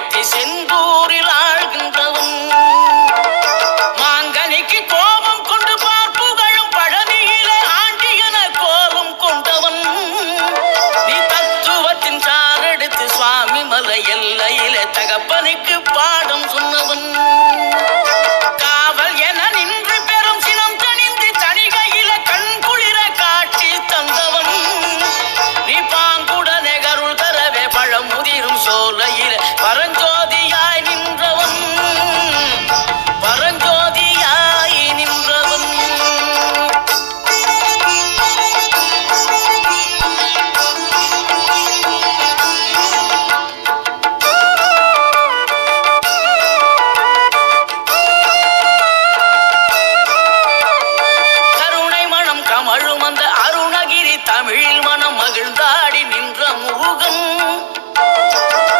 தேனெடுத்து செந்தூரில் ஆழ்கின்றவன் மாங்கனிக்கு கோபம் கொண்டு பார்ப்புகழும் பழனியிலே ஆண்டியன கோபம் கொண்டவன் நீ தத்துவத்தின் சாரெடுத்து சுவாமி மலை எல்லையிலே தகப்பனுக்கு பாடம் சொன்னவன் காவல் என நின்று பெரும் சினம் தணிந்து தணிகையில கண் குளிர காட்சி தந்தவன் நீ பாங்குடனே கருள் தரவே பழம் முதிரும் சோலையில பரஞ்சோதியாய் நின்றவன் பரஞ்சோதியாய் நின்றவன் கருணை மனம் கமழும் அந்த அருணகிரி தமிழில் மனம் மகிழ்ந்தாடி நின்ற முருகன்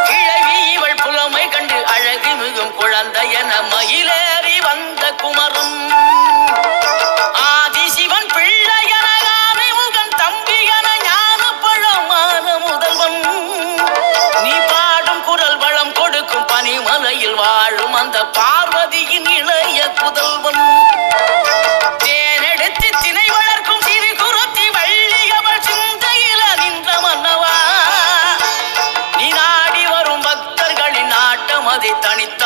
கிழவி இவள் புலமை கண்டு அழகு மிகும் குழந்தை என மயிலேறி வந்த குமரன் ஆதி சிவன் பிள்ளை என ஆனை முகன் தம்பி என ஞான பழமான முதல்வன் நீ பாடும் குரல் வளம் கொடுக்கும் பனிமலையில் வாழும் அந்த பார்வதியின் இளைய புதல்வன் தேனெடுத்து திணை வளர்க்கும் சிறு குருத்தி வள்ளியவள் சிந்தையில நின்ற மன்னவா நீ நாடி வரும் பக்தர்களின் நாட்டம் அதை தனித்து